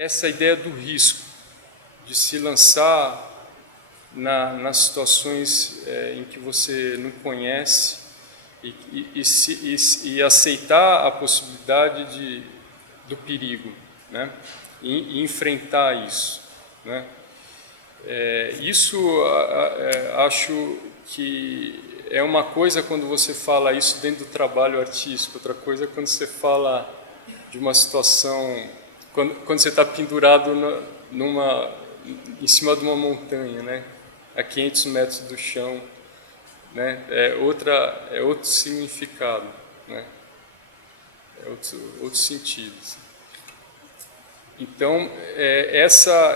essa ideia do risco, de se lançar nas situações em que você não conhece e aceitar a possibilidade do perigo, né? E enfrentar isso, né? Isso acho que é uma coisa quando você fala isso dentro do trabalho artístico, outra coisa é quando você fala de uma situação, quando você está pendurado em cima de uma montanha, né? A 500 metros do chão, né? É outro significado, né? É outro sentido. Então,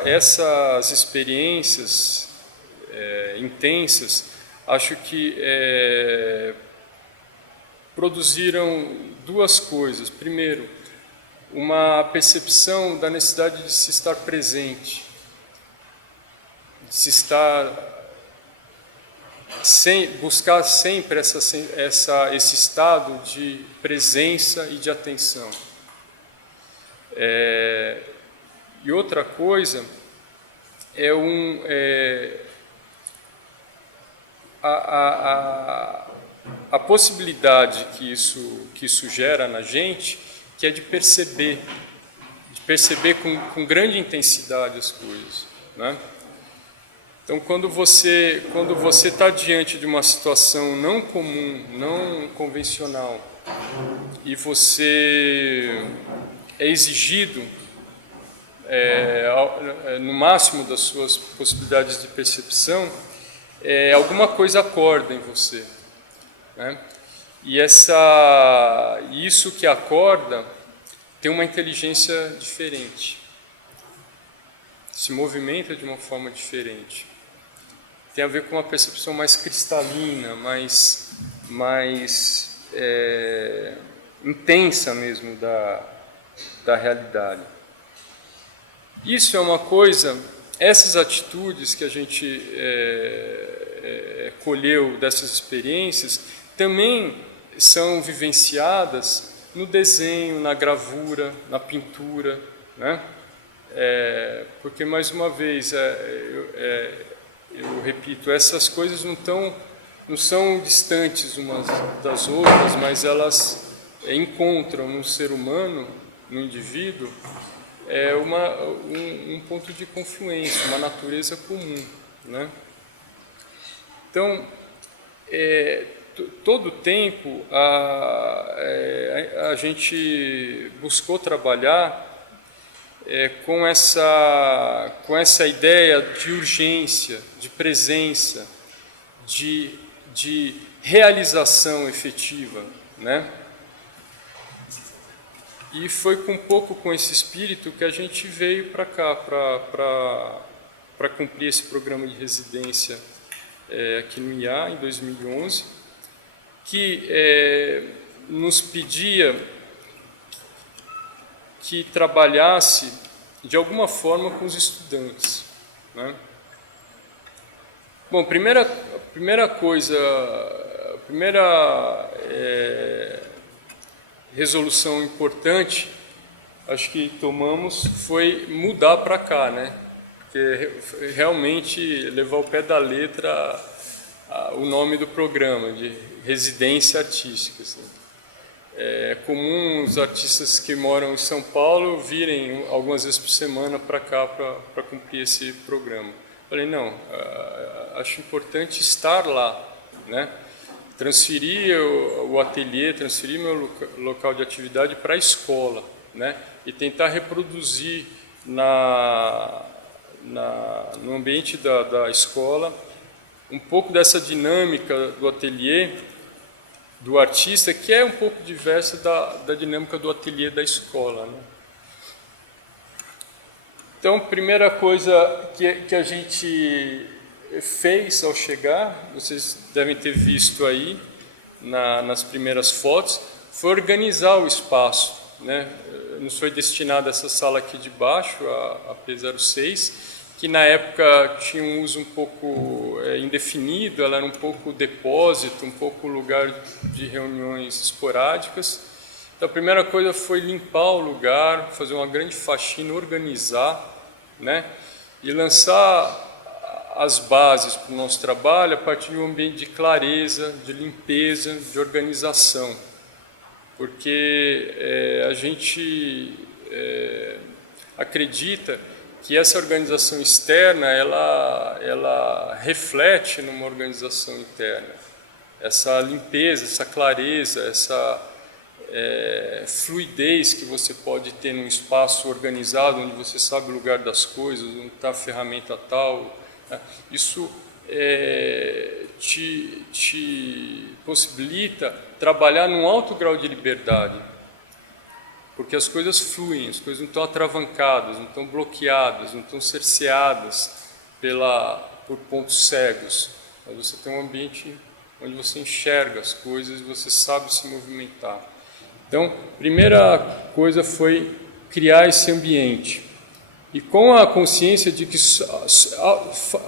essas experiências intensas, acho que produziram duas coisas. Primeiro, uma percepção da necessidade de se estar presente, de se estar buscar sempre esse estado de presença e de atenção. E outra coisa é a possibilidade que isso gera na gente, que é de perceber com grande intensidade as coisas, né? Então, quando você está diante de uma situação não comum, não convencional, e você é exigido no máximo das suas possibilidades de percepção, alguma coisa acorda em você, né? E isso que acorda tem uma inteligência diferente, se movimenta de uma forma diferente. Tem a ver com uma percepção mais cristalina, mais intensa mesmo da realidade. Isso é uma coisa, essas atitudes que a gente colheu dessas experiências também são vivenciadas no desenho, na gravura, na pintura, né? Porque, mais uma vez, eu repito, essas coisas não são distantes umas das outras, mas elas encontram no ser humano, no indivíduo, um ponto de confluência, uma natureza comum, né? Então, todo o tempo a gente buscou trabalhar com essa ideia de urgência, de presença, de realização efetiva, né? E foi um pouco com esse espírito que a gente veio para cá, para cumprir esse programa de residência aqui no IA, em 2011, que nos pedia que trabalhasse de alguma forma com os estudantes, né? Bom, a primeira resolução importante, acho que tomamos, foi mudar para cá, né? Porque realmente levar ao pé da letra o nome do programa, de residência artística, assim. É comum os artistas que moram em São Paulo virem algumas vezes por semana para cá para cumprir esse programa. Falei, não, acho importante estar lá, né? Transferir o ateliê, transferir meu local de atividade para a escola, né? E tentar reproduzir no ambiente da escola um pouco dessa dinâmica do ateliê, do artista, que é um pouco diversa da dinâmica do ateliê da escola, né? Então, primeira coisa que a gente fez ao chegar, vocês devem ter visto aí nas primeiras fotos, foi organizar o espaço, né? Nos foi destinada essa sala aqui de baixo, a P06, que na época tinha um uso um pouco indefinido, ela era um pouco depósito, um pouco lugar de reuniões esporádicas. Então, a primeira coisa foi limpar o lugar, fazer uma grande faxina, organizar, né? E lançar as bases para o nosso trabalho a partir de um ambiente de clareza, de limpeza, de organização. Porque a gente acredita que essa organização externa, ela reflete numa organização interna. Essa limpeza, essa clareza, essa fluidez que você pode ter num espaço organizado, onde você sabe o lugar das coisas, onde está a ferramenta tal, né? Isso te possibilita trabalhar num alto grau de liberdade, porque as coisas fluem, as coisas não estão atravancadas, não estão bloqueadas, não estão cerceadas por pontos cegos. Mas você tem um ambiente onde você enxerga as coisas e você sabe se movimentar. Então, a primeira coisa foi criar esse ambiente. E com a consciência de que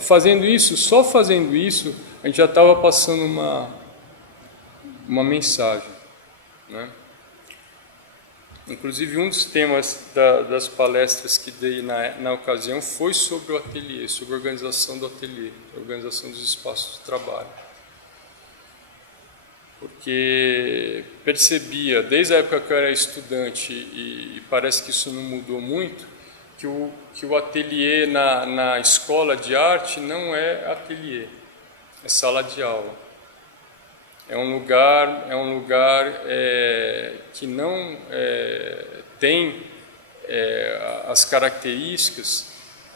fazendo isso, só fazendo isso, a gente já estava passando uma mensagem, né? Inclusive, um dos temas das palestras que dei na ocasião foi sobre o ateliê, sobre a organização do ateliê, a organização dos espaços de trabalho. Porque percebia, desde a época que eu era estudante, e parece que isso não mudou muito, que o ateliê na escola de arte não é ateliê, é sala de aula. É um lugar que não tem as características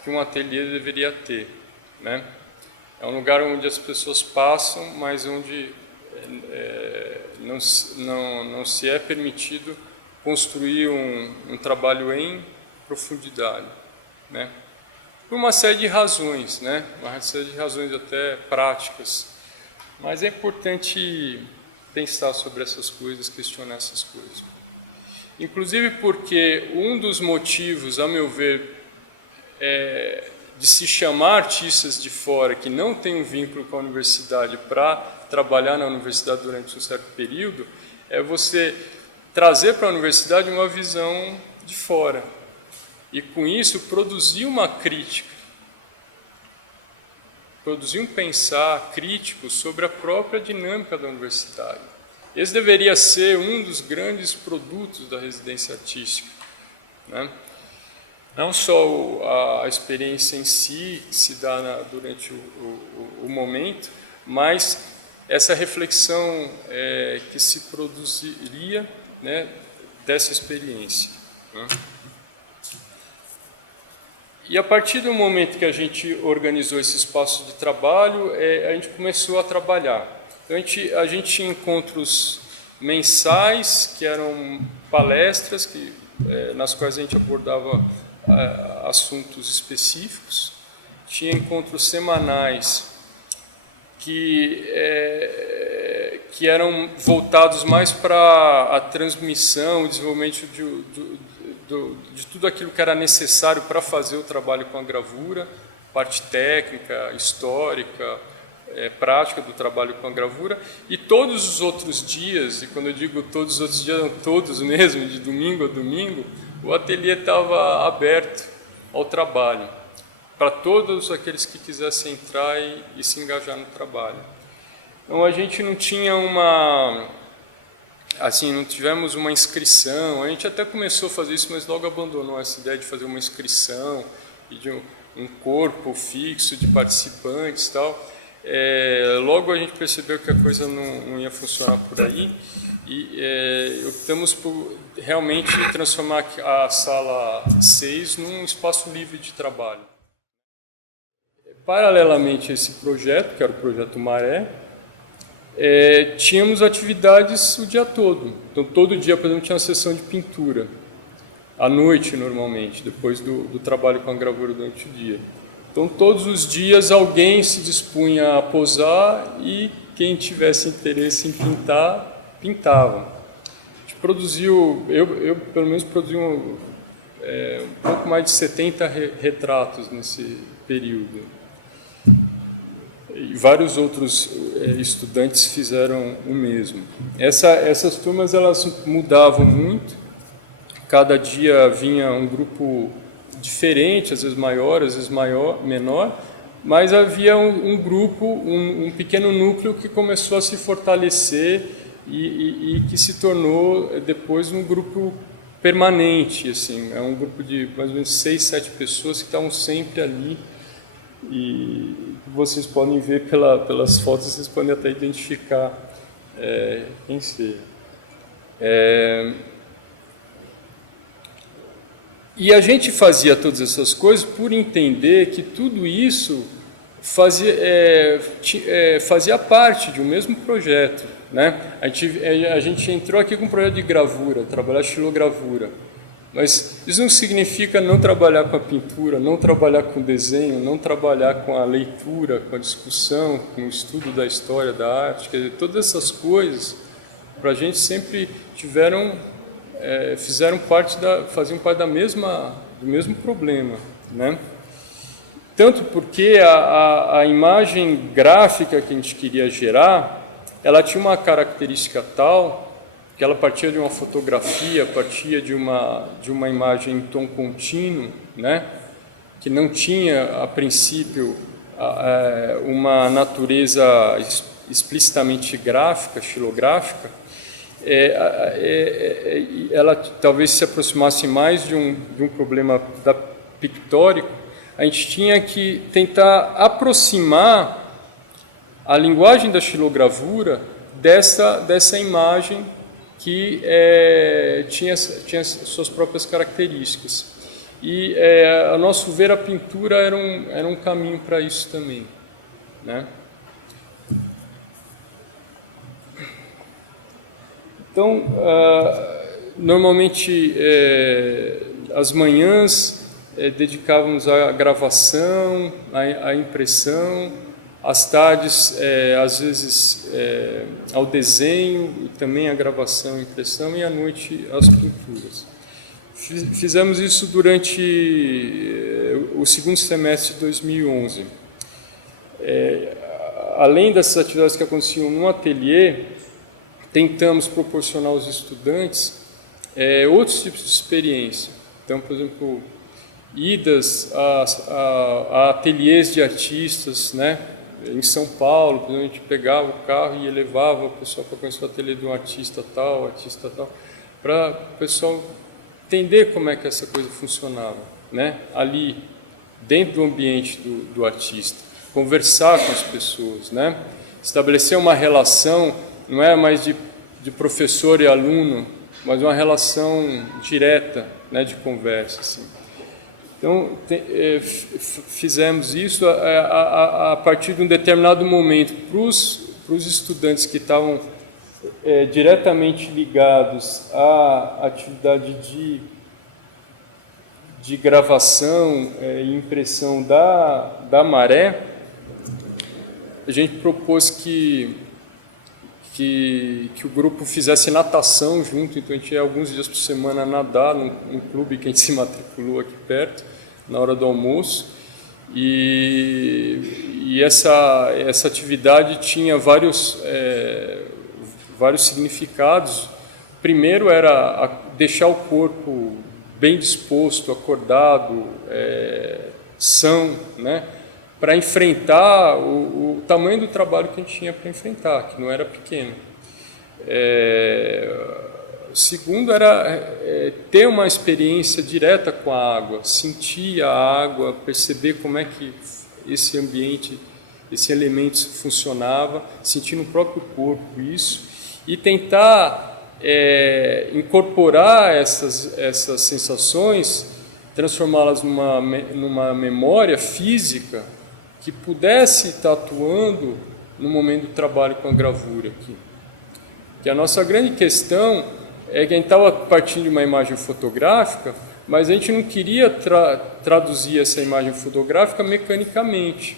que um ateliê deveria ter, né? É um lugar onde as pessoas passam, mas onde não se é permitido construir um trabalho em profundidade, né? Por uma série de razões, né? Uma série de razões até práticas. Mas é importante pensar sobre essas coisas, questionar essas coisas. Inclusive porque um dos motivos, a meu ver, de se chamar artistas de fora que não têm um vínculo com a universidade para trabalhar na universidade durante um certo período, é você trazer para a universidade uma visão de fora. E com isso produzir uma crítica. Produzir um pensar crítico sobre a própria dinâmica da universidade. Esse deveria ser um dos grandes produtos da residência artística, né? Não só a experiência em si, que se dá durante o momento, mas essa reflexão que se produziria, né, dessa experiência, né? E a partir do momento que a gente organizou esse espaço de trabalho, a gente começou a trabalhar. Então, a gente tinha encontros mensais, que eram palestras nas quais a gente abordava assuntos específicos. Tinha encontros semanais que eram voltados mais para a transmissão, o desenvolvimento de tudo aquilo que era necessário para fazer o trabalho com a gravura, parte técnica, histórica, prática do trabalho com a gravura, e todos os outros dias, e quando eu digo todos os outros dias, eram todos mesmo, de domingo a domingo, o ateliê estava aberto ao trabalho, para todos aqueles que quisessem entrar e se engajar no trabalho. Então a gente não tinha não tivemos uma inscrição. A gente até começou a fazer isso, mas logo abandonou essa ideia de fazer uma inscrição e de um corpo fixo de participantes e tal. Logo a gente percebeu que a coisa não ia funcionar por aí e optamos por realmente transformar a sala 6 num espaço livre de trabalho. Paralelamente a esse projeto, que era o Projeto Maré, tínhamos atividades o dia todo. Então, todo dia, por exemplo, tinha uma sessão de pintura, à noite, normalmente, depois do trabalho com a gravura durante o dia. Então, todos os dias, alguém se dispunha a posar e quem tivesse interesse em pintar, pintava. A gente produziu, eu pelo menos, produzi um pouco mais de 70 retratos nesse período. e vários outros estudantes fizeram o mesmo. Essas turmas elas mudavam muito, cada dia vinha um grupo diferente, às vezes maior, às vezes menor, mas havia um grupo, um pequeno núcleo que começou a se fortalecer e que se tornou depois um grupo permanente, assim, é um grupo de mais ou menos 6, 7 pessoas que estavam sempre ali, e vocês podem ver pelas fotos, vocês podem até identificar quem seja. E a gente fazia todas essas coisas por entender que tudo isso fazia parte de um mesmo projeto, né? A gente entrou aqui com um projeto de gravura, trabalhar xilogravura, mas isso não significa não trabalhar com a pintura, não trabalhar com o desenho, não trabalhar com a leitura, com a discussão, com o estudo da história, da arte. Quer dizer, todas essas coisas, para a gente sempre faziam parte do mesmo problema, né? Tanto porque a imagem gráfica que a gente queria gerar, ela tinha uma característica tal que ela partia de uma fotografia, partia de uma imagem em tom contínuo, né? Que não tinha, a princípio, uma natureza explicitamente gráfica, xilográfica. Ela talvez se aproximasse mais de um problema pictórico. A gente tinha que tentar aproximar a linguagem da xilogravura dessa imagem que tinha suas próprias características. E, a nosso ver, a pintura era um caminho para isso também, né? Então, normalmente, as manhãs dedicávamos à gravação, à impressão, às tardes, às vezes, ao desenho, e também à gravação e impressão, e à noite, às pinturas. Fizemos isso durante o segundo semestre de 2011. Além dessas atividades que aconteciam no ateliê, tentamos proporcionar aos estudantes outros tipos de experiência. Então, por exemplo, idas a ateliês de artistas, né? Em São Paulo, por exemplo, a gente pegava o carro e levava o pessoal para conhecer o ateliê de um artista tal, para o pessoal entender como é que essa coisa funcionava, né? Ali, dentro do ambiente do artista, conversar com as pessoas, né? Estabelecer uma relação, não é mais de professor e aluno, mas uma relação direta, né, de conversa, assim. Então, fizemos isso a partir de um determinado momento. Para os estudantes que estavam diretamente ligados à atividade de gravação e impressão da maré, a gente propôs que o grupo fizesse natação junto. Então a gente ia alguns dias por semana nadar num clube que a gente se matriculou aqui perto, na hora do almoço, e essa atividade tinha vários significados. Primeiro era deixar o corpo bem disposto, acordado, são, né, para enfrentar o tamanho do trabalho que a gente tinha para enfrentar, que não era pequeno. Segundo era ter uma experiência direta com a água, sentir a água, perceber como é que esse ambiente, esse elemento funcionava, sentir no próprio corpo isso, e tentar incorporar essas sensações, transformá-las numa memória física que pudesse estar atuando no momento do trabalho com a gravura aqui. Que a nossa grande questão é que a gente estava partindo de uma imagem fotográfica, mas a gente não queria traduzir essa imagem fotográfica mecanicamente.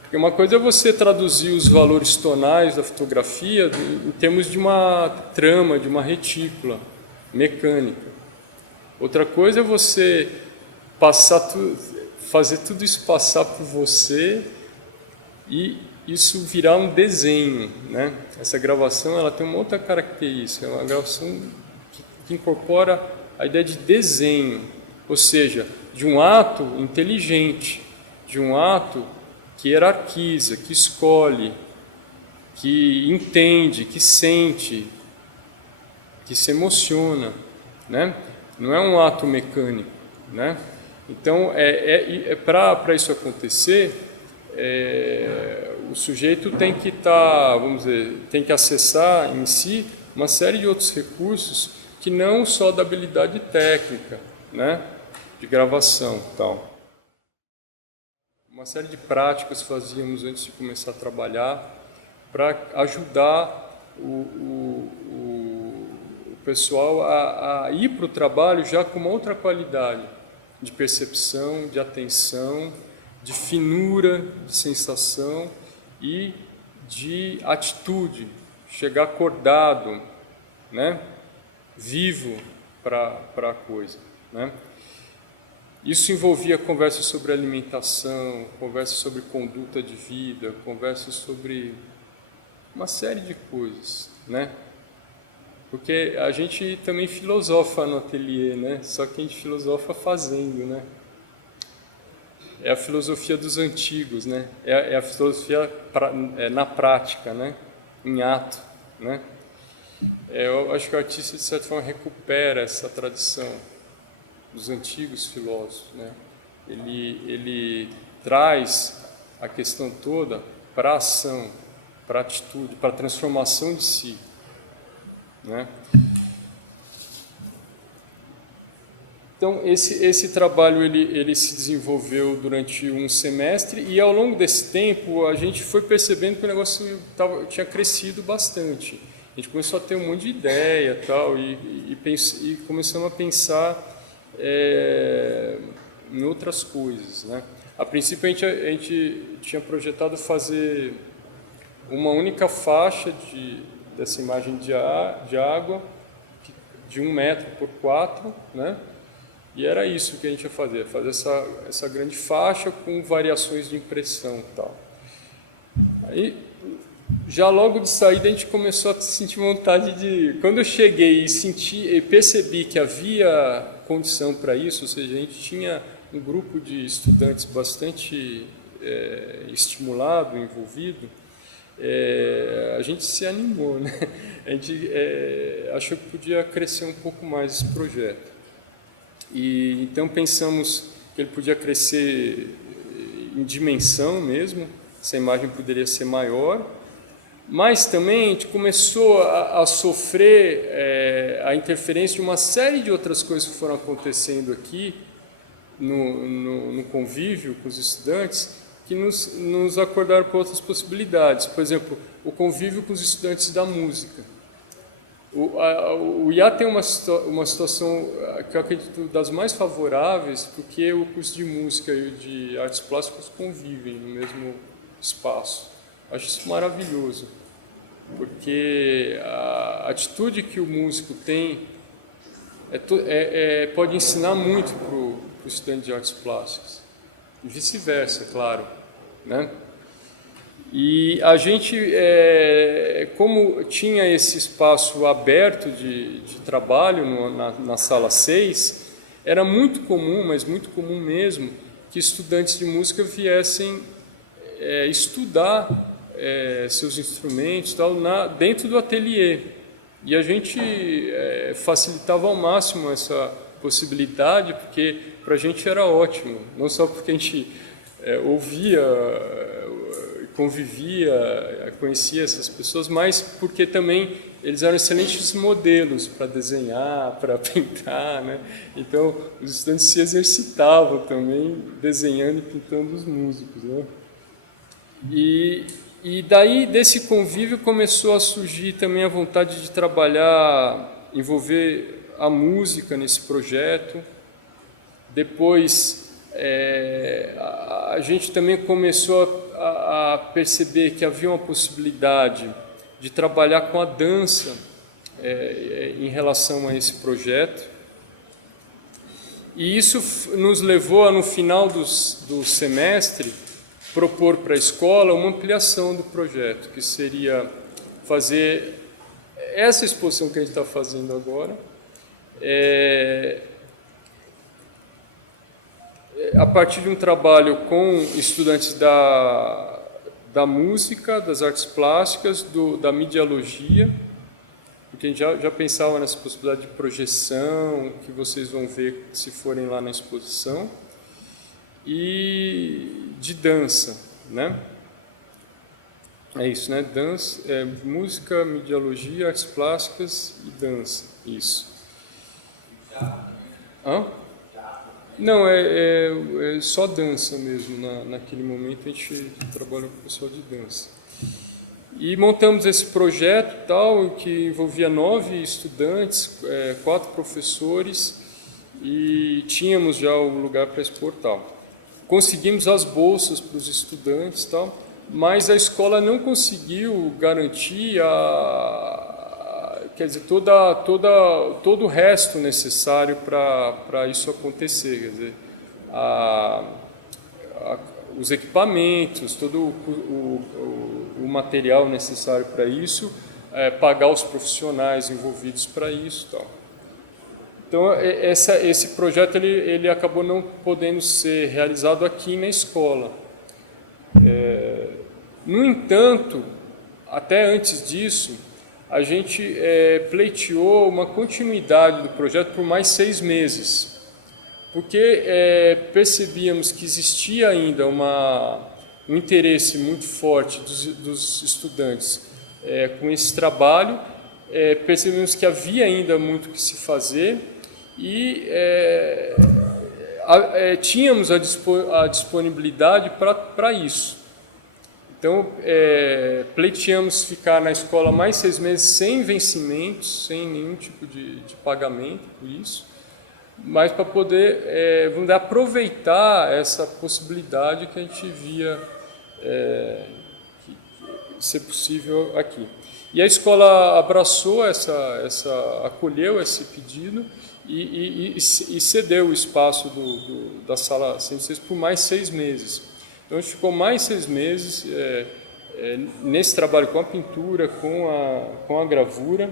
Porque uma coisa é você traduzir os valores tonais da fotografia em termos de uma trama, de uma retícula mecânica. Outra coisa é você fazer tudo isso passar por você e isso virar um desenho, né? Essa gravação ela tem uma outra característica, é uma gravação que incorpora a ideia de desenho, ou seja, de um ato inteligente, de um ato que hierarquiza, que escolhe, que entende, que sente, que se emociona, né? Não é um ato mecânico, né? Então, para isso acontecer, o sujeito tem que estar, vamos dizer, tem que acessar em si uma série de outros recursos que não só da habilidade técnica, né? De gravação, tal. Uma série de práticas fazíamos antes de começar a trabalhar para ajudar o pessoal a ir para o trabalho já com uma outra qualidade de percepção, de atenção, de finura, de sensação e de atitude, chegar acordado, né? Vivo para a coisa, né? Isso envolvia conversas sobre alimentação, conversas sobre conduta de vida, conversas sobre uma série de coisas, né? Porque a gente também filosofa no ateliê, né? Só que a gente filosofa fazendo, né? É a filosofia dos antigos, né? É a filosofia na prática, né? Em ato, né? Eu acho que o artista, de certa forma, recupera essa tradição dos antigos filósofos, né? Ele traz a questão toda para a ação, para a atitude, para a transformação de si, né? Então, esse trabalho ele se desenvolveu durante um semestre e, ao longo desse tempo, a gente foi percebendo que o negócio tinha crescido bastante. A gente começou a ter um monte de ideia tal, e começamos a pensar em outras coisas, né? A princípio, a gente tinha projetado fazer uma única faixa dessa imagem de água, de 1 metro por 4, né? E era isso que a gente ia fazer essa grande faixa com variações de impressão e tal. Aí, já logo de saída, a gente começou a sentir vontade de... Quando eu cheguei e percebi que havia condição para isso, ou seja, a gente tinha um grupo de estudantes bastante estimulado, envolvido, a gente se animou, né? A gente achou que podia crescer um pouco mais esse projeto. E então pensamos que ele podia crescer em dimensão mesmo, essa imagem poderia ser maior, mas também a gente começou a sofrer a interferência de uma série de outras coisas que foram acontecendo aqui no convívio com os estudantes, que nos acordaram para outras possibilidades. Por exemplo, o convívio com os estudantes da música. O IA tem uma situação que eu acredito das mais favoráveis, porque o curso de música e o de artes plásticas convivem no mesmo espaço. Acho isso maravilhoso, porque a atitude que o músico tem pode ensinar muito para o estudante de artes plásticas, e vice-versa, claro, né? E a gente, como tinha esse espaço aberto de trabalho na sala 6, era muito comum, mas muito comum mesmo, que estudantes de música viessem estudar seus instrumentos tal, dentro do ateliê. E a gente facilitava ao máximo essa possibilidade, porque para a gente era ótimo, não só porque a gente ouvia, convivia, conhecia essas pessoas, mas porque também eles eram excelentes modelos para desenhar, para pintar, né? Então, os estudantes se exercitavam também desenhando e pintando os músicos, né? E daí, desse convívio, começou a surgir também a vontade de trabalhar, envolver a música nesse projeto. Depois, a gente também começou a perceber que havia uma possibilidade de trabalhar com a dança em relação a esse projeto. E isso nos levou, no final do semestre, propor para a escola uma ampliação do projeto, que seria fazer essa exposição que a gente está fazendo agora, a partir de um trabalho com estudantes da música, das artes plásticas, da mediologia, porque a gente já pensava nessa possibilidade de projeção, que vocês vão ver se forem lá na exposição, e de dança, né? É isso, né? Dança, música, mediologia, artes plásticas e dança, isso. Hã? Não, é só dança mesmo. Naquele momento a gente trabalha com o pessoal de dança. E montamos esse projeto tal, que envolvia 9 estudantes, 4 professores, e tínhamos já o lugar para expor tal. Conseguimos as bolsas para os estudantes tal, mas a escola não conseguiu garantir quer dizer, todo o resto necessário para isso acontecer, quer dizer, os equipamentos, todo o material necessário para isso, pagar os profissionais envolvidos para isso, tal. Então esse projeto ele acabou não podendo ser realizado aqui na escola. No entanto, até antes disso, a gente pleiteou uma continuidade do projeto por mais 6 meses, porque percebíamos que existia ainda um interesse muito forte dos estudantes com esse trabalho, percebemos que havia ainda muito que se fazer e tínhamos a disponibilidade para isso. Então, pleiteamos ficar na escola mais 6 meses sem vencimentos, sem nenhum tipo de pagamento por isso, mas para poder vamos dizer, aproveitar essa possibilidade que a gente via ser possível aqui. E a escola abraçou acolheu esse pedido e cedeu o espaço da sala 106 por mais 6 meses. Então, a gente ficou mais 6 meses nesse trabalho com a pintura, com a gravura,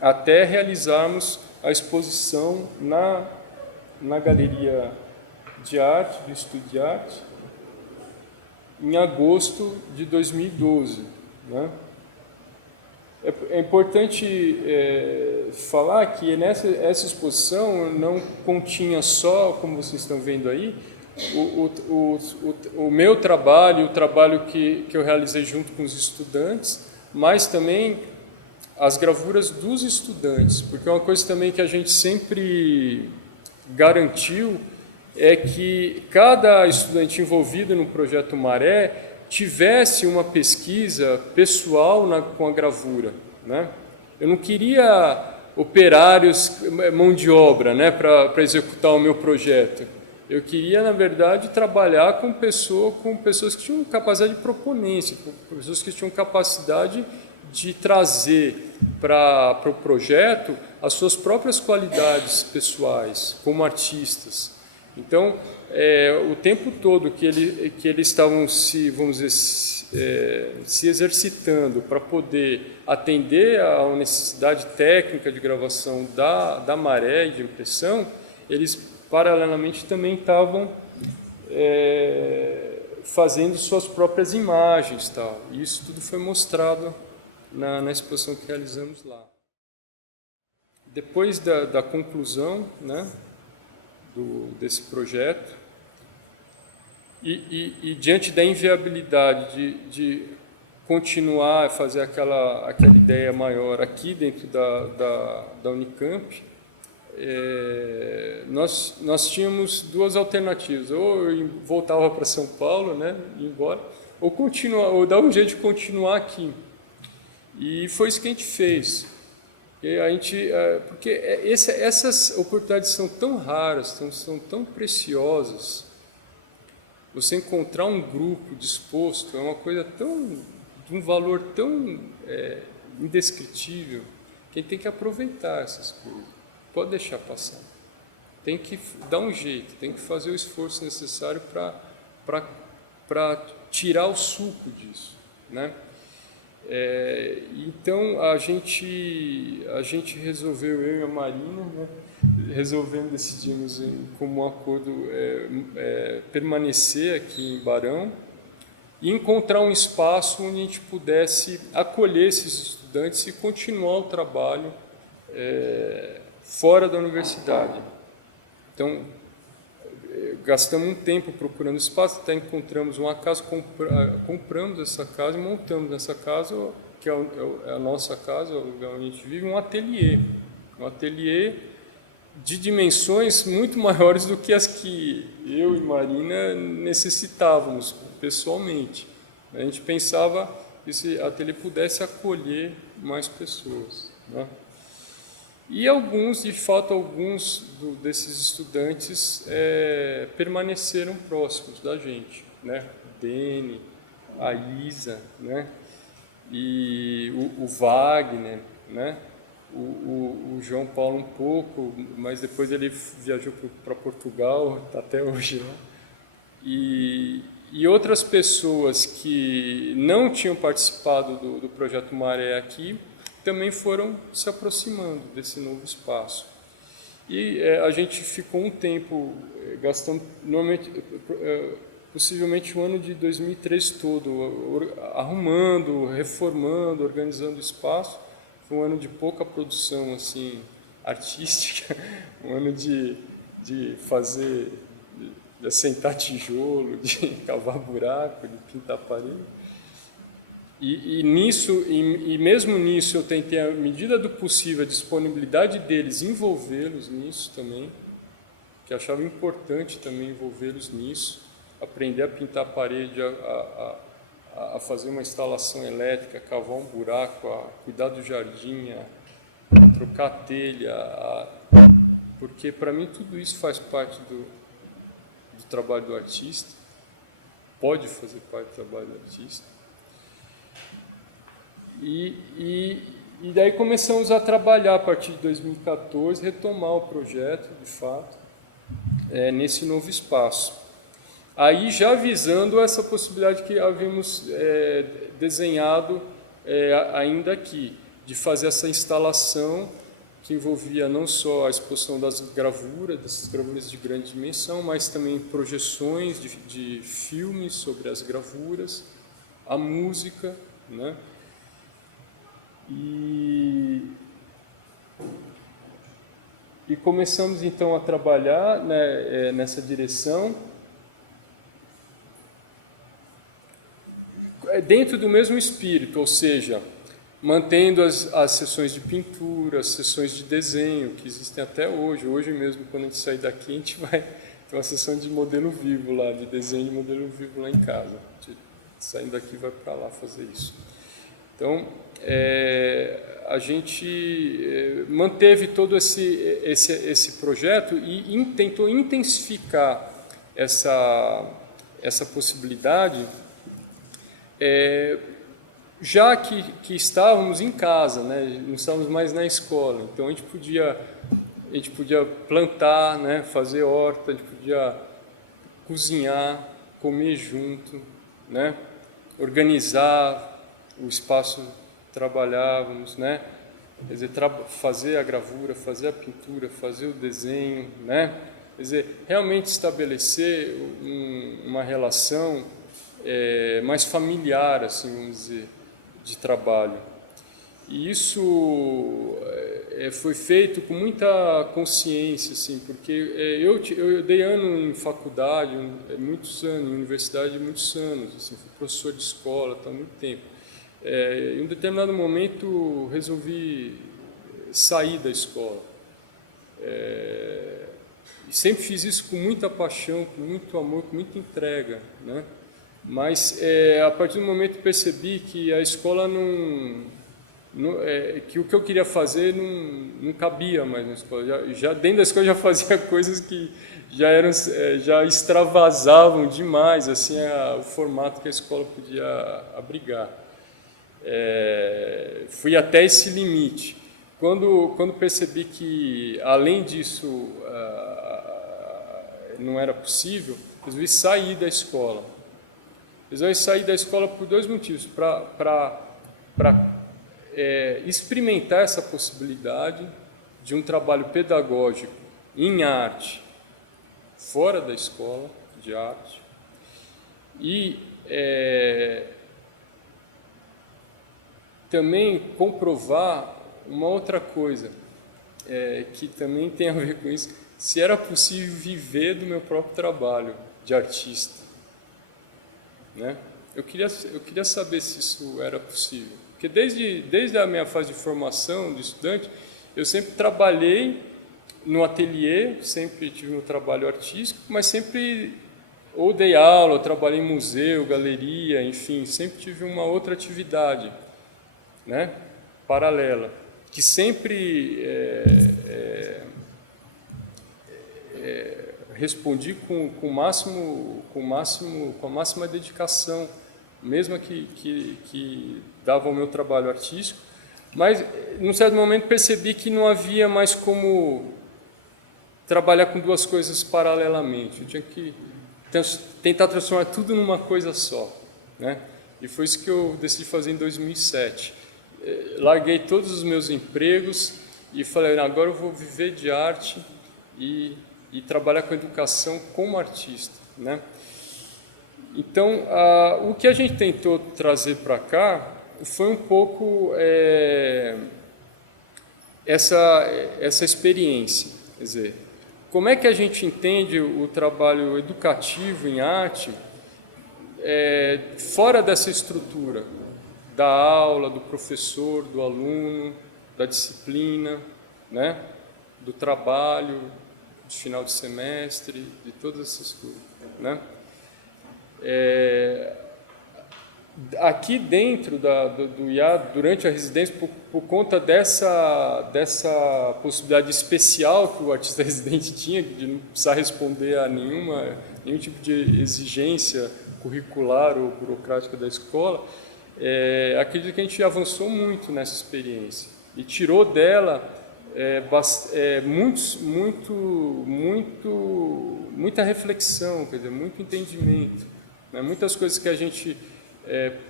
até realizarmos a exposição na Galeria de Arte, do Estúdio de Arte, em agosto de 2012. Né? É importante falar que essa exposição não continha só, como vocês estão vendo aí, o meu trabalho, o trabalho que eu realizei junto com os estudantes, mas também as gravuras dos estudantes, porque uma coisa também que a gente sempre garantiu é que cada estudante envolvido no Projeto Maré tivesse uma pesquisa pessoal com a gravura, né? Eu não queria operários, mão de obra, né, para executar o meu projeto. Eu queria, na verdade, trabalhar com pessoas que tinham capacidade de proponência, com pessoas que tinham capacidade de trazer para o projeto as suas próprias qualidades pessoais, como artistas. Então, o tempo todo que eles estavam vamos dizer, se exercitando para poder atender à necessidade técnica de gravação da Maré e de impressão, eles paralelamente também estavam fazendo suas próprias imagens, tal. E isso tudo foi mostrado na exposição que realizamos lá. Depois da conclusão, né, desse projeto, e diante da inviabilidade de continuar a fazer aquela ideia maior aqui dentro da Unicamp, nós tínhamos 2 alternativas: ou eu voltava para São Paulo, né, ir embora, ou dar um jeito de continuar aqui. E foi isso que a gente fez. Porque essas oportunidades são tão raras, são tão preciosas. Você encontrar um grupo disposto é uma coisa de um valor tão indescritível, que a gente tem que aproveitar essas coisas. Pode deixar passar. Tem que dar um jeito, tem que fazer o esforço necessário para para tirar o suco disso, né? Então a gente resolveu, eu e a Marina, né, decidimos como um acordo permanecer aqui em Barão e encontrar um espaço onde a gente pudesse acolher esses estudantes e continuar o trabalho fora da universidade. Então, gastamos um tempo procurando espaço, até encontramos uma casa, compramos essa casa e montamos nessa casa, que é a nossa casa, o lugar onde a gente vive, um ateliê de dimensões muito maiores do que as que eu e Marina necessitávamos pessoalmente. A gente pensava que esse ateliê pudesse acolher mais pessoas, né? E de fato, alguns desses estudantes permaneceram próximos da gente, né? O Dene, a Isa, né? E o Wagner, né? O João Paulo um pouco, mas depois ele viajou para Portugal, está até hoje lá. E outras pessoas que não tinham participado do projeto Maré aqui também foram se aproximando desse novo espaço. E a gente ficou um tempo gastando, normalmente, possivelmente o ano de 2003 todo, arrumando, reformando, organizando o espaço. Foi um ano de pouca produção assim, artística, um ano de fazer, de assentar tijolo, de cavar buraco, de pintar parede. E mesmo nisso eu tentei, à medida do possível, a disponibilidade deles, envolvê-los nisso também, que achava importante também envolvê-los nisso, aprender a pintar a parede, a fazer uma instalação elétrica, a cavar um buraco, a cuidar do jardim, a trocar a telha, porque para mim tudo isso faz parte do trabalho do artista, pode fazer parte do trabalho do artista. E daí começamos a trabalhar a partir de 2014, retomar o projeto, de fato, nesse novo espaço. Aí já visando essa possibilidade que havíamos desenhado ainda aqui, de fazer essa instalação que envolvia não só a exposição dessas gravuras de grande dimensão, mas também projeções de filmes sobre as gravuras, a música, né? E começamos então a trabalhar, né, nessa direção, dentro do mesmo espírito, ou seja, mantendo as sessões de pintura, as sessões de desenho, que existem até hoje. Hoje mesmo, quando a gente sair daqui, a gente vai ter uma sessão de modelo vivo lá, de desenho de modelo vivo lá em casa. A gente, saindo daqui, vai para lá fazer isso. Então, a gente manteve todo esse projeto e tentou intensificar essa possibilidade, já que estávamos em casa, né? Não estávamos mais na escola. Então, a gente podia plantar, né? Fazer horta, a gente podia cozinhar, comer junto, né? Organizar o espaço, trabalhávamos, né? Quer dizer, fazer a gravura, fazer a pintura, fazer o desenho, né? Quer dizer, realmente estabelecer uma relação mais familiar, assim, vamos dizer, de trabalho. E isso foi feito com muita consciência, assim, porque eu dei ano em faculdade, muitos anos, em universidade, muitos anos, assim, fui professor de escola, há muito tempo. Em um determinado momento resolvi sair da escola. E sempre fiz isso com muita paixão, com muito amor, com muita entrega, né? Mas a partir do momento percebi que a escola que o que eu queria fazer não cabia mais na escola. Já dentro da escola já fazia coisas que já extravasavam demais assim o formato que a escola podia abrigar. Fui até esse limite. Quando percebi que, além disso, não era possível, resolvi sair da escola. resolvi sair da escola por 2 motivos, para experimentar essa possibilidade de um trabalho pedagógico em arte, fora da escola de arte, e também comprovar uma outra coisa, que também tem a ver com isso, se era possível viver do meu próprio trabalho de artista, né? Eu queria saber se isso era possível, porque desde a minha fase de formação de estudante, eu sempre trabalhei no ateliê, sempre tive um trabalho artístico, mas sempre ou dei aula, ou trabalhei em museu, galeria, enfim, sempre tive uma outra atividade, né, paralela, que sempre respondi com a máxima dedicação, mesmo que dava ao meu trabalho artístico, mas num certo momento percebi que não havia mais como trabalhar com 2 coisas paralelamente. Eu tinha que tentar transformar tudo numa coisa só, né? E foi isso que eu decidi fazer em 2007. Larguei todos os meus empregos e falei, agora eu vou viver de arte e trabalhar com educação como artista, né? Então, o que a gente tentou trazer para cá foi um pouco essa experiência, quer dizer, como é que a gente entende o trabalho educativo em arte fora dessa estrutura da aula, do professor, do aluno, da disciplina, né, do trabalho de final de semestre, de todas essas coisas, né? Aqui dentro do IAD, durante a residência, por conta dessa possibilidade especial que o artista residente tinha, de não precisar responder a nenhum tipo de exigência curricular ou burocrática da escola, acredito que a gente avançou muito nessa experiência e tirou dela muita reflexão, quer dizer, muito entendimento, né? Muitas coisas que a gente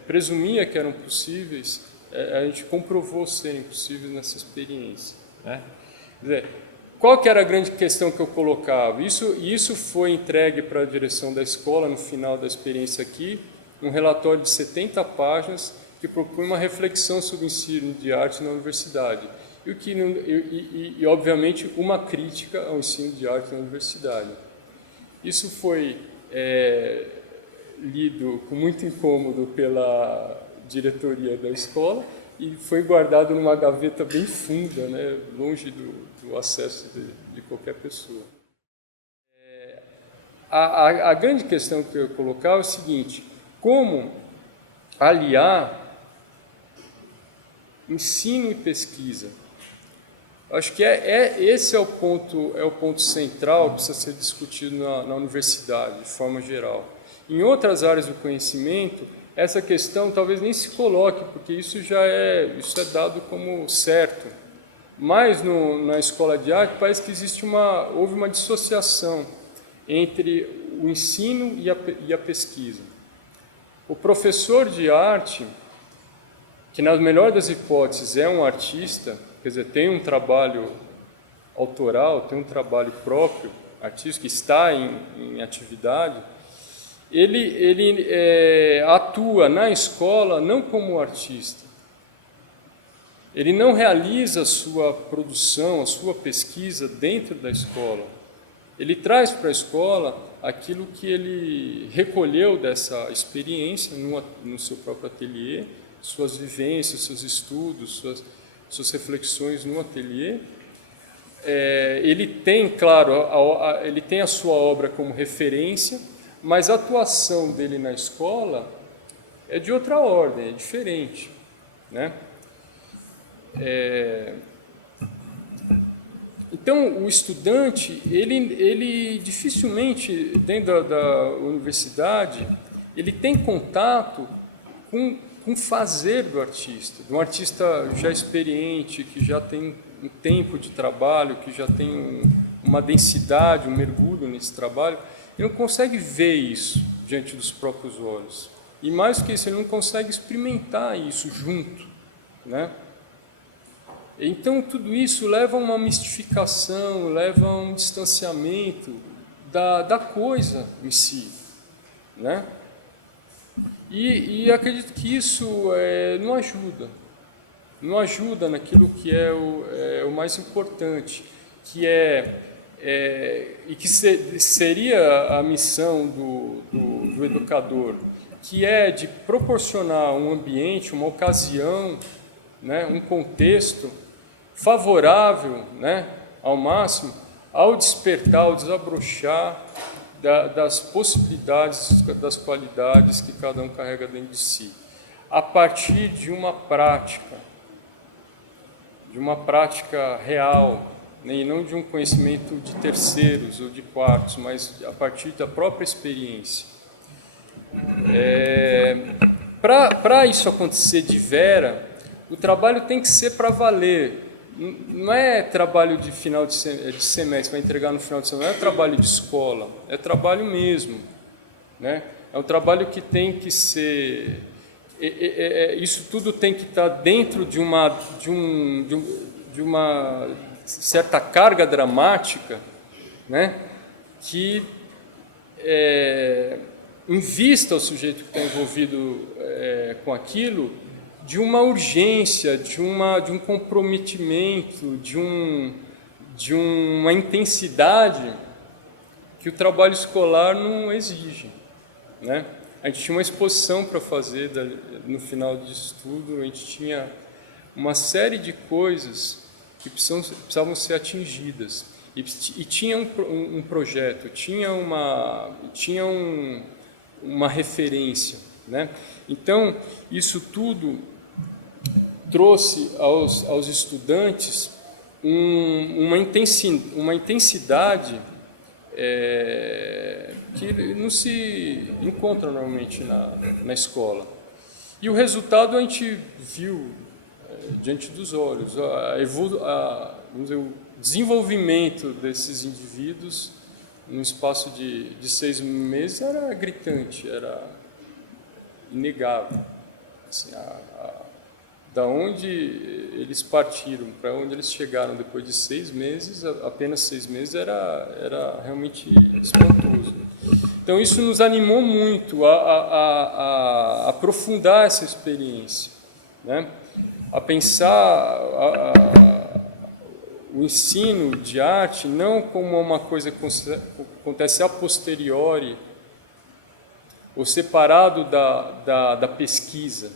presumia que eram possíveis, a gente comprovou serem possíveis nessa experiência, né? Quer dizer, qual que era a grande questão que eu colocava? Isso foi entregue para a direção da escola no final da experiência aqui, um relatório de 70 páginas que propõe uma reflexão sobre o ensino de arte na universidade e obviamente, uma crítica ao ensino de arte na universidade. Isso foi lido com muito incômodo pela diretoria da escola e foi guardado numa gaveta bem funda, né, longe do acesso de qualquer pessoa. A grande questão que eu colocava é o seguinte: como aliar ensino e pesquisa? Acho que esse é o ponto central que precisa ser discutido na universidade, de forma geral. Em outras áreas do conhecimento, essa questão talvez nem se coloque, porque isso é dado como certo. Mas na escola de arte parece que houve uma dissociação entre o ensino e a pesquisa. O professor de arte, que na melhor das hipóteses é um artista, quer dizer, tem um trabalho autoral, tem um trabalho próprio, artístico, que está em atividade, ele atua na escola não como artista. Ele não realiza a sua produção, a sua pesquisa dentro da escola. Ele traz para a escola aquilo que ele recolheu dessa experiência no seu próprio ateliê, suas vivências, seus estudos, suas reflexões no ateliê. Ele tem, claro, ele tem a sua obra como referência, mas a atuação dele na escola é de outra ordem, é diferente, né? Então, o estudante, ele dificilmente, dentro da universidade, ele tem contato com o fazer do artista, de um artista já experiente, que já tem um tempo de trabalho, que já tem uma densidade, um mergulho nesse trabalho. Ele não consegue ver isso diante dos próprios olhos. E mais do que isso, ele não consegue experimentar isso junto, né? Então, tudo isso leva a uma mistificação, leva a um distanciamento da coisa em si, né? E acredito que isso não ajuda naquilo que é o mais importante, que e que seria a missão do educador, que é de proporcionar um ambiente, uma ocasião, né, um contexto favorável, né, ao máximo, ao despertar, ao desabrochar das possibilidades, das qualidades que cada um carrega dentro de si, a partir de uma prática real, né, e não de um conhecimento de terceiros ou de quartos, mas a partir da própria experiência. Para isso acontecer de vera, o trabalho tem que ser para valer. Não é trabalho de final de semestre, vai entregar no final de semana, não é trabalho de escola, é trabalho mesmo, né? É um trabalho que tem que ser... isso tudo tem que estar dentro de uma certa carga dramática, né? Que invista o sujeito que está envolvido com aquilo de uma urgência, de um comprometimento, de uma intensidade que o trabalho escolar não exige, né? A gente tinha uma exposição para fazer no final disso tudo, a gente tinha uma série de coisas que precisavam ser atingidas. E tinha um projeto, tinha uma referência, né? Então, isso tudo trouxe aos estudantes uma intensidade que não se encontra normalmente na escola. E o resultado a gente viu diante dos olhos. Vamos dizer, o desenvolvimento desses indivíduos no espaço de 6 meses era gritante, era inegável. Assim, da onde eles partiram para onde eles chegaram depois de 6 meses, apenas 6 meses, era realmente espantoso. Então isso nos animou muito a aprofundar essa experiência, né? A pensar o ensino de arte não como uma coisa que acontece a posteriori ou separado da pesquisa,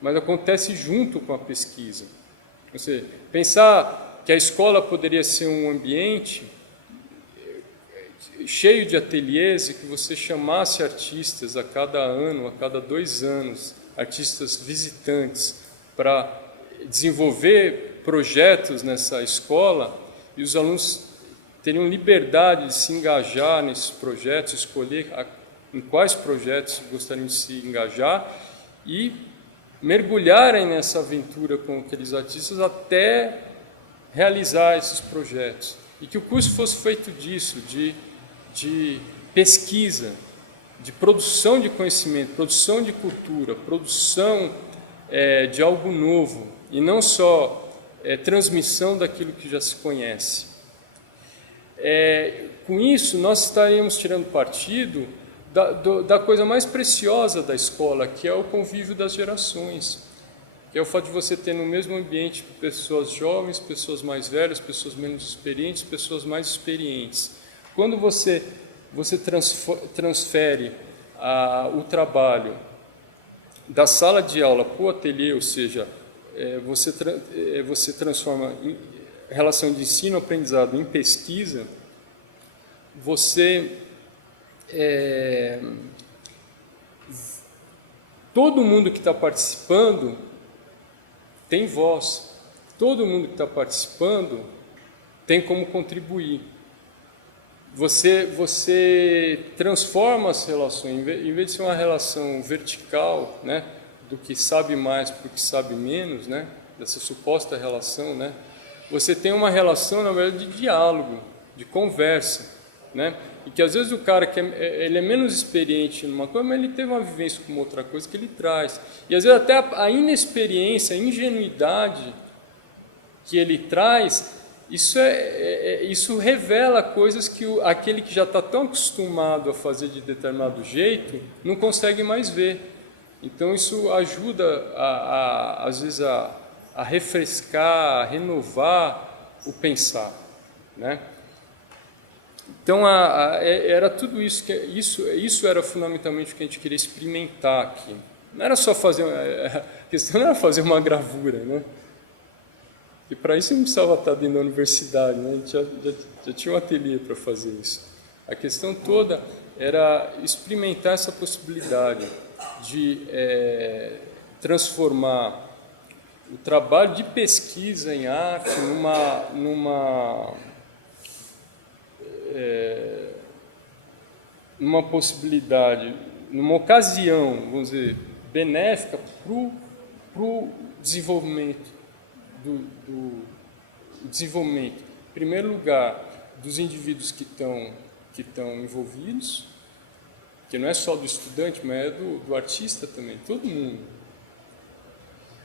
mas acontece junto com a pesquisa. Ou seja, pensar que a escola poderia ser um ambiente cheio de ateliês e que você chamasse artistas a cada ano, a cada 2 anos, artistas visitantes, para desenvolver projetos nessa escola, e os alunos teriam liberdade de se engajar nesses projetos, escolher em quais projetos gostariam de se engajar e mergulharem nessa aventura com aqueles artistas até realizar esses projetos. E que o curso fosse feito disso, de pesquisa, de produção de conhecimento, produção de cultura, produção de algo novo, e não só transmissão daquilo que já se conhece. Com isso, nós estaríamos tirando partido da coisa mais preciosa da escola, que é o convívio das gerações, que é o fato de você ter no mesmo ambiente pessoas jovens, pessoas mais velhas, pessoas menos experientes, pessoas mais experientes. Quando você transfere o trabalho da sala de aula para o ateliê, ou seja, você transforma a relação de ensino-aprendizado em pesquisa, todo mundo que está participando tem voz, todo mundo que está participando tem como contribuir. Você transforma as relações, em vez de ser uma relação vertical, né, do que sabe mais para o que sabe menos, né, dessa suposta relação, né, você tem uma relação, na verdade, de diálogo, de conversa, né, E que às vezes o cara que ele é menos experiente numa coisa, mas ele teve uma vivência com outra coisa que ele traz. E às vezes até a inexperiência, a ingenuidade que ele traz, isso revela coisas que aquele que já está tão acostumado a fazer de determinado jeito não consegue mais ver. Então isso ajuda às vezes a refrescar, a renovar o pensar, né? Então era tudo isso isso era fundamentalmente o que a gente queria experimentar aqui. Não era só fazer, a questão não era fazer uma gravura, né? E para isso não precisava estar dentro da universidade, né? A gente já tinha um ateliê para fazer isso. A questão toda era experimentar essa possibilidade de transformar o trabalho de pesquisa em arte numa possibilidade, numa ocasião, vamos dizer, benéfica para o desenvolvimento do desenvolvimento, em primeiro lugar, dos indivíduos que estão envolvidos, que não é só do estudante, mas é do artista também, todo mundo.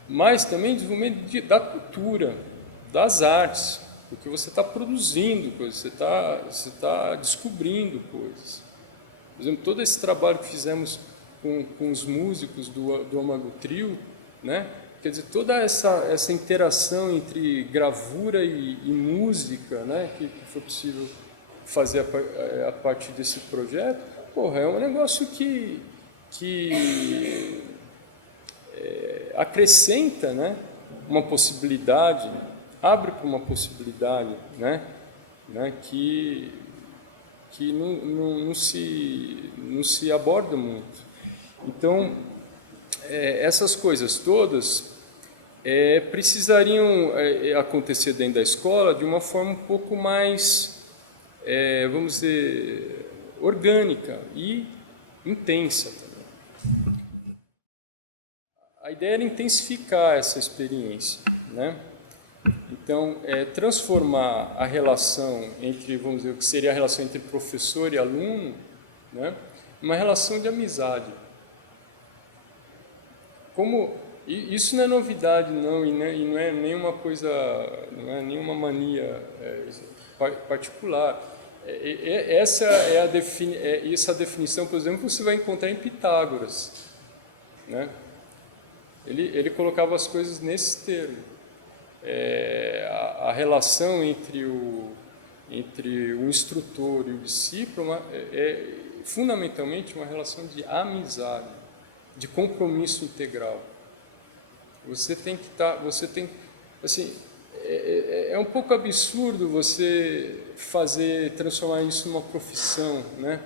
Mas também desenvolvimento da cultura, das artes, porque você está produzindo coisas, você está descobrindo coisas. Por exemplo, todo esse trabalho que fizemos com os músicos do Amago Trio, né? Quer dizer, toda essa interação entre gravura e música, né, que foi possível fazer a partir desse projeto, é um negócio que acrescenta, né, uma possibilidade, abre para uma possibilidade, né, que não se aborda muito. Então, essas coisas todas precisariam acontecer dentro da escola de uma forma um pouco mais, vamos dizer, orgânica e intensa também. A ideia era intensificar essa experiência, né? Então, transformar a relação entre, vamos dizer, o que seria a relação entre professor e aluno, né, uma relação de amizade. Isso não é novidade, não, e não é nenhuma coisa, não é nenhuma mania particular. Essa definição, por exemplo, você vai encontrar em Pitágoras, né? Ele colocava as coisas nesse termo. A relação entre o instrutor e o discípulo é fundamentalmente uma relação de amizade, de compromisso integral. Você tem que estar, assim, é um pouco absurdo você transformar isso numa profissão, né?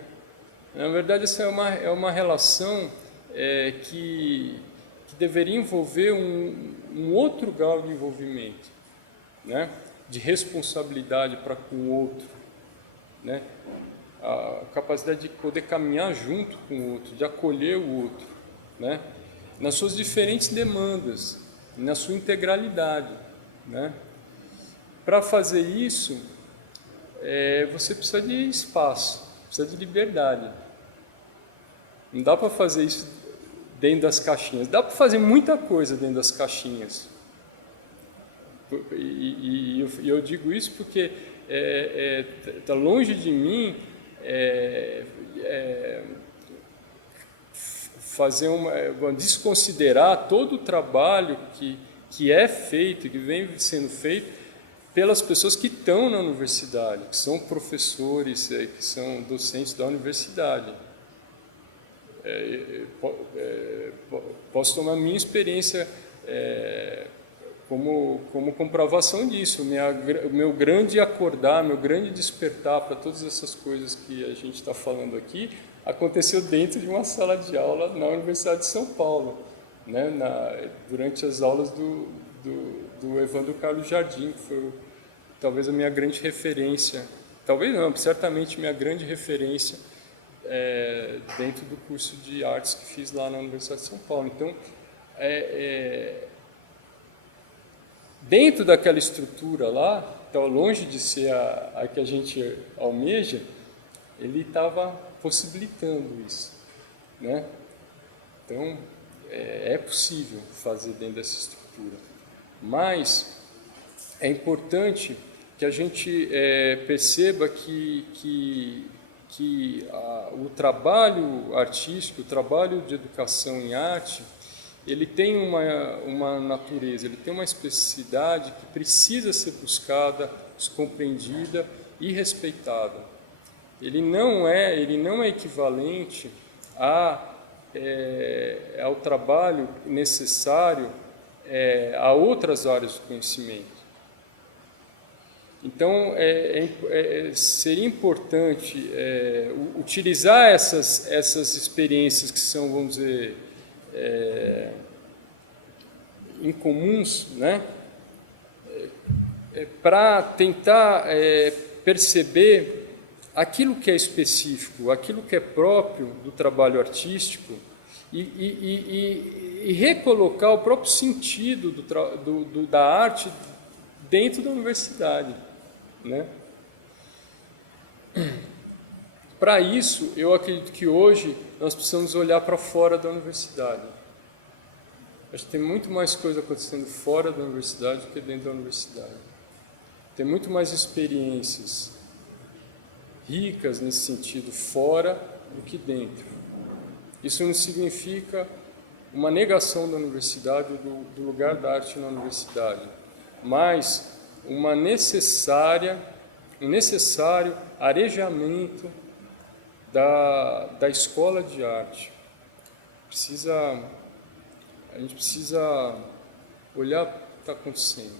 Na verdade, essa é uma relação que deveria envolver um outro grau de envolvimento, né? De responsabilidade para com o outro, né? A capacidade de poder caminhar junto com o outro, de acolher o outro, né? Nas suas diferentes demandas, na sua integralidade, né? Para fazer isso, você precisa de espaço, precisa de liberdade. Não dá para fazer isso dentro das caixinhas. Dá para fazer muita coisa dentro das caixinhas. E eu digo isso porque está longe de mim desconsiderar todo o trabalho que é feito, que vem sendo feito pelas pessoas que estão na universidade, que são professores, que são docentes da universidade. Posso tomar a minha experiência como comprovação disso. O meu grande acordar, meu grande despertar para todas essas coisas que a gente está falando aqui, aconteceu dentro de uma sala de aula na Universidade de São Paulo, né? Durante as aulas do Evandro Carlos Jardim, que foi talvez a minha grande referência, talvez não, certamente minha grande referência dentro do curso de artes que fiz lá na Universidade de São Paulo. Então, dentro daquela estrutura lá, então, longe de ser a que a gente almeja, ele estava possibilitando isso, né? Então, é possível fazer dentro dessa estrutura, mas é importante que a gente perceba que o trabalho artístico, o trabalho de educação em arte, ele tem uma natureza, ele tem uma especificidade que precisa ser buscada, compreendida e respeitada. Ele não é equivalente ao trabalho necessário a outras áreas do conhecimento. Então, seria importante utilizar essas experiências que são, vamos dizer, incomuns, né? Para tentar perceber aquilo que é específico, aquilo que é próprio do trabalho artístico e recolocar o próprio sentido da arte dentro da universidade, né? Para isso, eu acredito que hoje nós precisamos olhar para fora da universidade. Acho que tem muito mais coisa acontecendo fora da universidade do que dentro da universidade. Tem muito mais experiências ricas nesse sentido fora do que dentro. Isso não significa uma negação da universidade, do lugar da arte na universidade, mas um necessário arejamento da escola de arte. A gente precisa olhar o que está acontecendo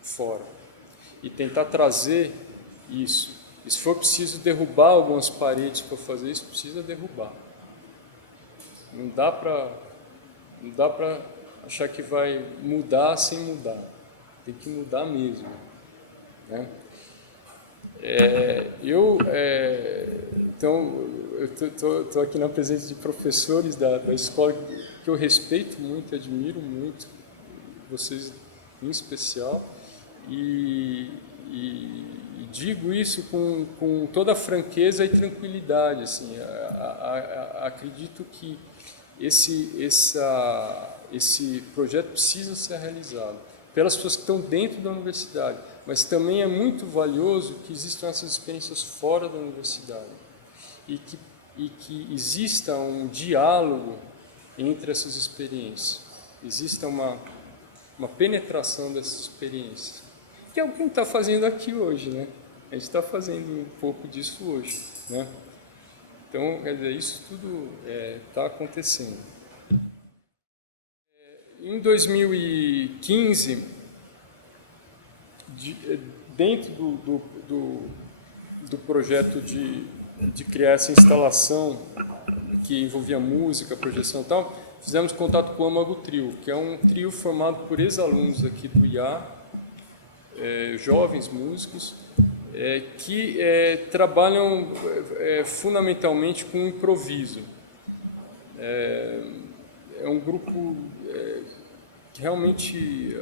fora e tentar trazer isso. E se for preciso derrubar algumas paredes para fazer isso, precisa derrubar. Não dá para achar que vai mudar sem mudar. Tem que mudar mesmo, né? Então, eu estou aqui na presença de professores da escola que eu respeito muito, admiro muito, vocês em especial, e digo isso com toda a franqueza e tranquilidade. Assim, acredito que esse projeto precisa ser realizado pelas pessoas que estão dentro da universidade, mas também é muito valioso que existam essas experiências fora da universidade e que exista um diálogo entre essas experiências, exista uma penetração dessas experiências, que é o que a gente está fazendo aqui hoje, né? A gente está fazendo um pouco disso hoje, né? Então, quer dizer, isso tudo está acontecendo. Em 2015, dentro do projeto de criar essa instalação que envolvia música, projeção e tal, fizemos contato com o Âmago Trio, que é um trio formado por ex-alunos aqui do IA, jovens músicos, que trabalham fundamentalmente com improviso. É um grupo realmente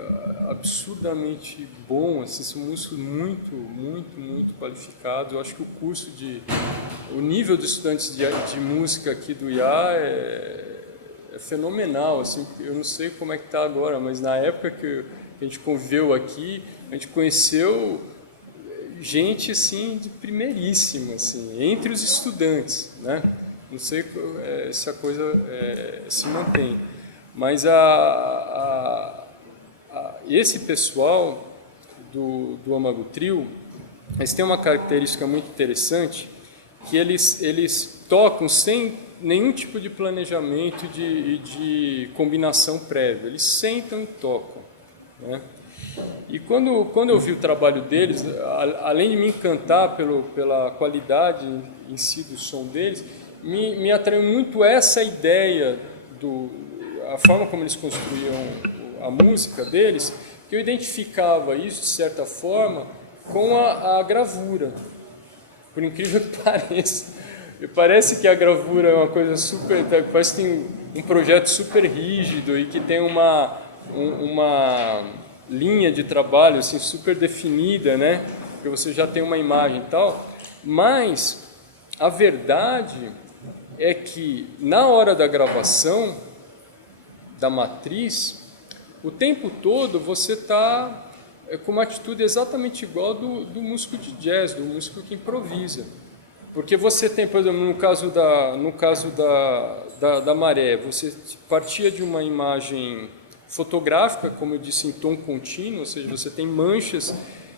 absurdamente bom, assim, são músicos muito qualificados. Eu acho que o nível de estudantes de música aqui do IA é fenomenal. Assim, eu não sei como é que está agora, mas na época que a gente conviveu aqui, a gente conheceu gente assim de primeiríssima, assim, entre os estudantes, né? Não sei se a coisa se mantém, mas esse pessoal do Âmago Trio, eles têm uma característica muito interessante, que eles tocam sem nenhum tipo de planejamento e de combinação prévia. Eles sentam e tocam, né? E quando eu vi o trabalho deles, além de me encantar pela qualidade em si do som deles, me atraiu muito essa ideia, a forma como eles construíam a música deles, que eu identificava isso, de certa forma, com a gravura, por incrível que pareça. Parece que a gravura é uma coisa super... Parece que tem um projeto super rígido e que tem uma linha de trabalho assim, super definida, né? Porque você já tem uma imagem e tal, mas a verdade é que, na hora da gravação da matriz, o tempo todo você está com uma atitude exatamente igual do músico de jazz, do músico que improvisa. Porque você tem, por exemplo, no caso da maré, você partia de uma imagem fotográfica, como eu disse, em tom contínuo, ou seja, você tem manchas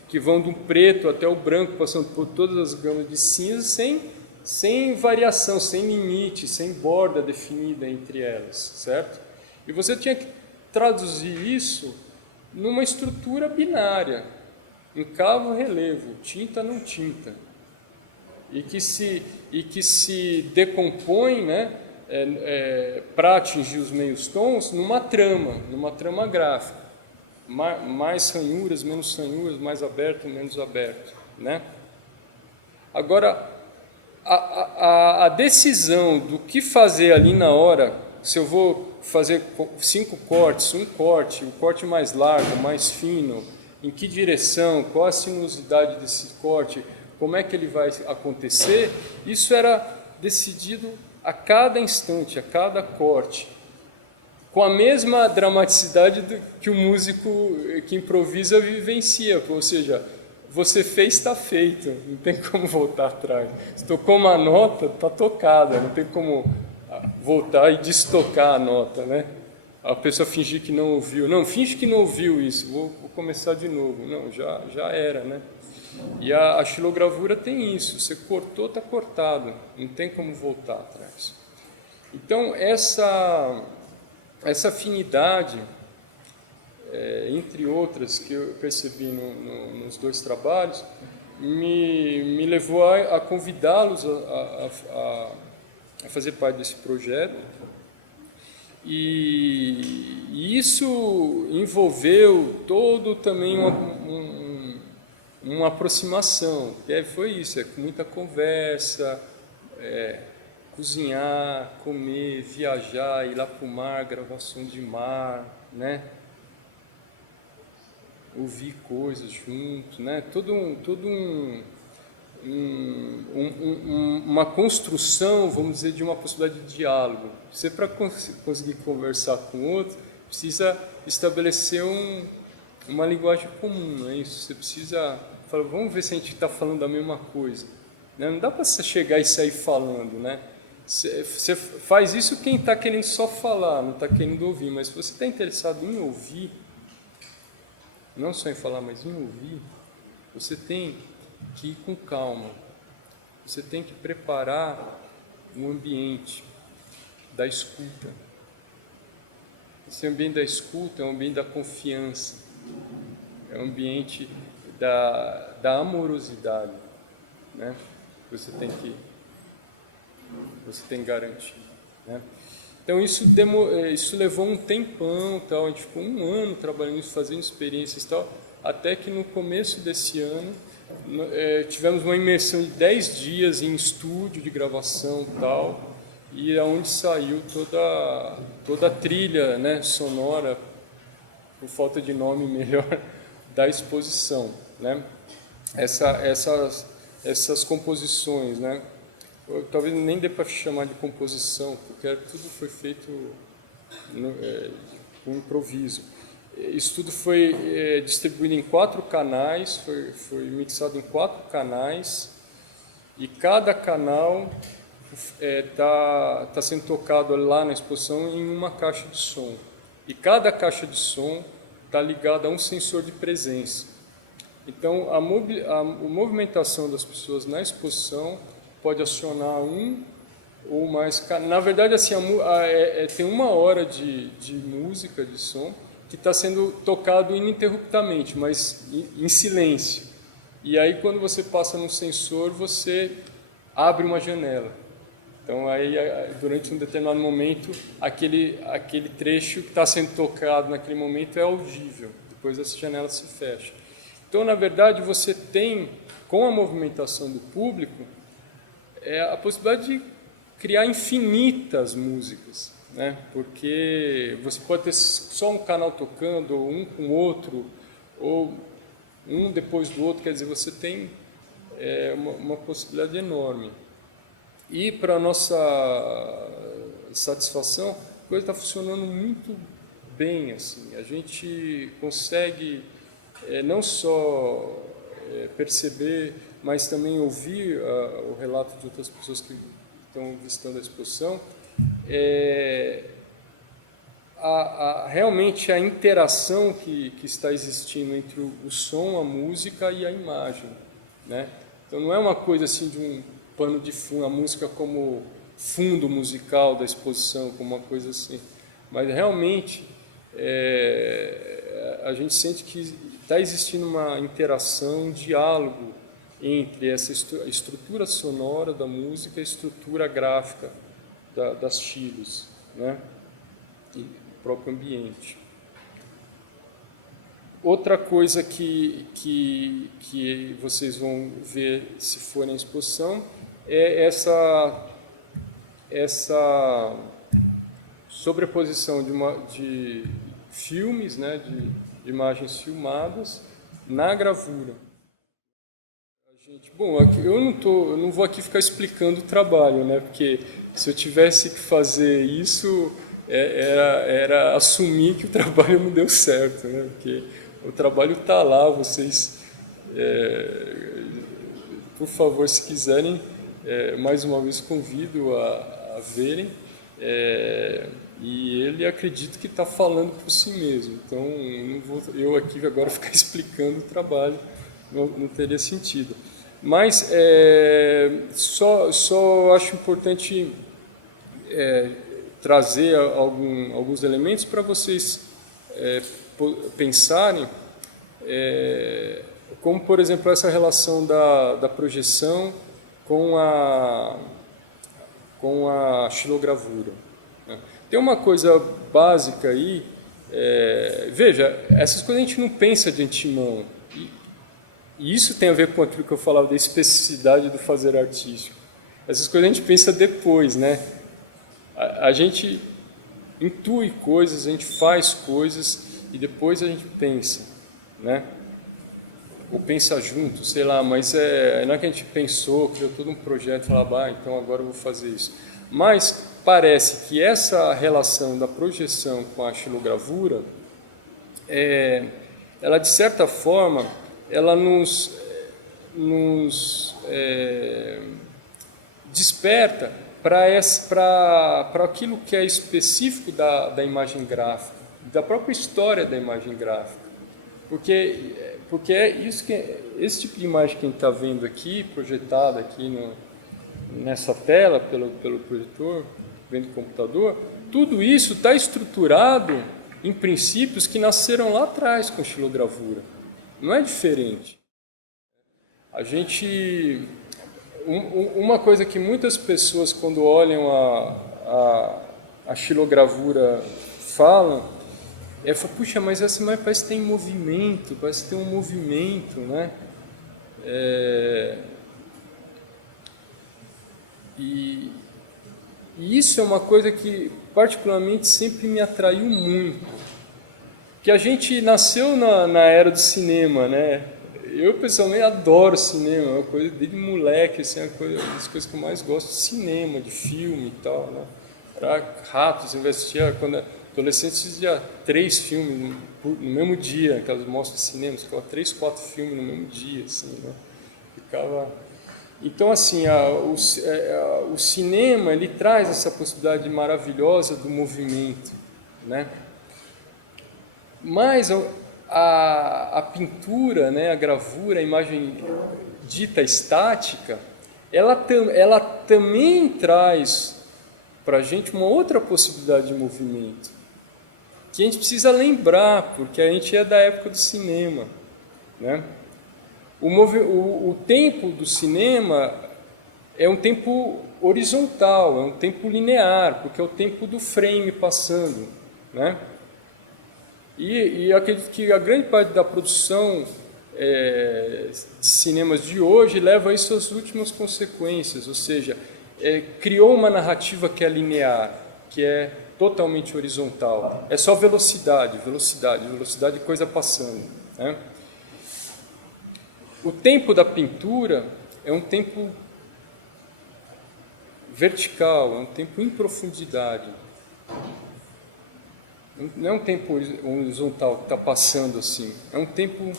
que vão do preto até o branco, passando por todas as gamas de cinza, sem variação, sem limite, sem borda definida entre elas, certo? E você tinha que traduzir isso numa estrutura binária, encavo-relevo, tinta não tinta, e que se decompõe, né, para atingir os meios tons numa trama gráfica, mais ranhuras, menos ranhuras, mais aberto, menos aberto, né? Agora, a decisão do que fazer ali na hora, se eu vou fazer 5 cortes, um corte, o corte mais largo, mais fino, em que direção, qual a sinuosidade desse corte, como é que ele vai acontecer, isso era decidido a cada instante, a cada corte, com a mesma dramaticidade que o músico que improvisa vivencia, ou seja, você fez, está feito, não tem como voltar atrás. Se tocou uma nota, está tocada, não tem como voltar e destocar a nota, né? A pessoa fingir que não ouviu. Não, finge que não ouviu isso, vou começar de novo. Não, já era, né? E a xilogravura tem isso, você cortou, está cortado, não tem como voltar atrás. Então, essa afinidade, entre outras, que eu percebi nos 2 trabalhos, me levou a convidá-los a fazer parte desse projeto. E isso envolveu todo também uma aproximação. Foi isso, com muita conversa, cozinhar, comer, viajar, ir lá para o mar, gravação de mar, né? Ouvir coisas juntos, né? Uma construção, vamos dizer, de uma possibilidade de diálogo. Você, para conseguir conversar com o outro, precisa estabelecer uma linguagem comum, não é isso? Você precisa falar, vamos ver se a gente está falando a mesma coisa. Né? Não dá para você chegar e sair falando, né? Você faz isso quem está querendo só falar, não está querendo ouvir, mas se você está interessado em ouvir, não só em falar, mas em ouvir, você tem que ir com calma. Você tem que preparar o ambiente da escuta. Esse ambiente da escuta é um ambiente da confiança, é um ambiente da amorosidade, né? Você tem que garantir, né? Então isso levou um tempão, tal. A gente ficou 1 ano trabalhando nisso, fazendo experiências e tal, até que no começo desse ano tivemos uma imersão de 10 dias em estúdio de gravação e tal, e é onde saiu toda a trilha, né, sonora, por falta de nome melhor, da exposição, né? Essas composições, né? Talvez nem dê para chamar de composição, porque tudo foi feito com improviso. Isso tudo foi distribuído em 4 canais, foi mixado em 4 canais, e cada canal tá sendo tocado lá na exposição em uma caixa de som. E cada caixa de som está ligada a um sensor de presença. Então, a movimentação das pessoas na exposição pode acionar um ou mais. Na verdade, assim, tem 1 hora de música, de som, que está sendo tocado ininterruptamente, mas em silêncio. E aí, quando você passa no sensor, você abre uma janela. Então, aí, durante um determinado momento, aquele trecho que está sendo tocado naquele momento é audível. Depois essa janela se fecha. Então, na verdade, você tem, com a movimentação do público, a possibilidade de criar infinitas músicas, né? Porque você pode ter só um canal tocando, ou um com o outro, ou um depois do outro. Quer dizer, você tem uma possibilidade enorme. E para nossa satisfação, a coisa está funcionando muito bem, assim. A gente consegue não só perceber, mas também ouvir o relato de outras pessoas que estão visitando a exposição, realmente a interação que está existindo entre o som, a música e a imagem, né? Então não é uma coisa assim de um pano de fundo, a música como fundo musical da exposição, como uma coisa assim, mas realmente a gente sente que está existindo uma interação, um diálogo entre essa estrutura sonora da música e a estrutura gráfica das tiras, né? E o próprio ambiente. Outra coisa que vocês vão ver se forem à exposição é essa sobreposição de filmes, né, de imagens filmadas na gravura. Bom, eu não vou aqui ficar explicando o trabalho, né, porque se eu tivesse que fazer isso, era assumir que o trabalho não deu certo, né, porque o trabalho está lá, vocês, por favor, se quiserem, mais uma vez convido a verem, e ele acredito que está falando por si mesmo, então não vou eu aqui agora ficar explicando o trabalho, não teria sentido. Mas só acho importante trazer alguns elementos para vocês pensarem, como, por exemplo, essa relação da projeção com a xilogravura, né? Tem uma coisa básica aí, veja, essas coisas a gente não pensa de antemão, e isso tem a ver com aquilo que eu falava da especificidade do fazer artístico. Essas coisas a gente pensa depois, né? A gente intui coisas, a gente faz coisas e depois a gente pensa, né? Ou pensa junto, sei lá, mas não é que a gente pensou, criou todo um projeto e falava, então agora eu vou fazer isso. Mas parece que essa relação da projeção com a xilogravura, ela de certa forma, ela nos desperta para aquilo que é específico da imagem gráfica, da própria história da imagem gráfica. Porque é isso esse tipo de imagem que a gente está vendo aqui, projetada aqui nessa tela pelo projetor, vendo o computador, tudo isso está estruturado em princípios que nasceram lá atrás com xilogravura. Não é diferente. A gente... Uma coisa que muitas pessoas, quando olham a xilogravura, falam, puxa, mas essa imagem parece que tem movimento, parece que tem um movimento, né? E isso é uma coisa que particularmente sempre me atraiu muito, que a gente nasceu na era do cinema, né? Eu pessoalmente adoro cinema, é uma coisa desde moleque, assim, é uma das coisas que eu mais gosto, de cinema, de filme e tal, né? Era ratos, investia quando adolescente assistia 3 filmes no mesmo dia, aquelas mostras de cinema, ficava 3, 4 filmes no mesmo dia, assim, né? Ficava... Então, assim, o cinema, ele traz essa possibilidade maravilhosa do movimento, né? Mas a pintura, né, a gravura, a imagem dita estática, ela também traz para a gente uma outra possibilidade de movimento, que a gente precisa lembrar, porque a gente é da época do cinema, né? O tempo do cinema é um tempo horizontal, é um tempo linear, porque é o tempo do frame passando, né? E acredito que a grande parte da produção de cinemas de hoje leva isso às últimas consequências, ou seja, criou uma narrativa que é linear, que é totalmente horizontal. É só velocidade, velocidade, velocidade, coisa passando, né? O tempo da pintura é um tempo vertical, é um tempo em profundidade. Não é um tempo horizontal que está passando assim, é um tempo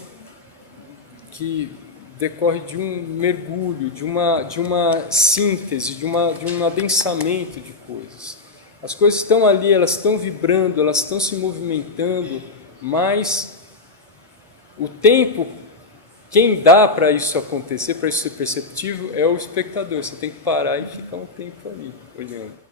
que decorre de um mergulho, de uma síntese, de um adensamento de coisas. As coisas estão ali, elas estão vibrando, elas estão se movimentando, mas o tempo, quem dá para isso acontecer, para isso ser perceptível, é o espectador. Você tem que parar e ficar um tempo ali, olhando.